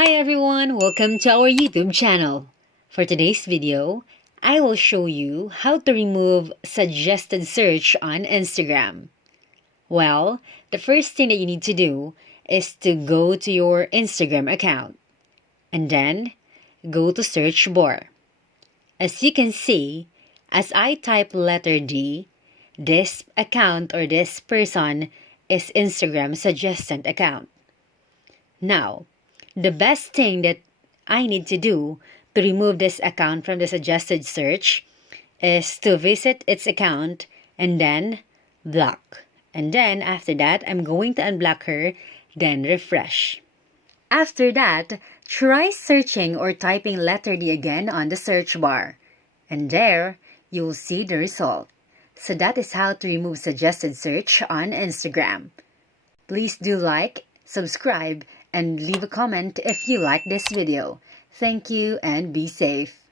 Hi everyone, welcome to our YouTube channel. For today's video, I will show you how to remove suggested search on Instagram. Well, the first thing that you need to do is to go to your Instagram account and then go to search bar. As you can see, as I type letter D, this account or this person is Instagram suggested account. Now, the best thing that I need to do to remove this account from the suggested search is to visit its account and then block. And then after that, I'm going to unblock her, then refresh. After that, try searching or typing letter D again on the search bar. And there, you'll see the result. So that is how to remove suggested search on Instagram. Please do like, subscribe, and leave a comment if you like this video. Thank you and be safe.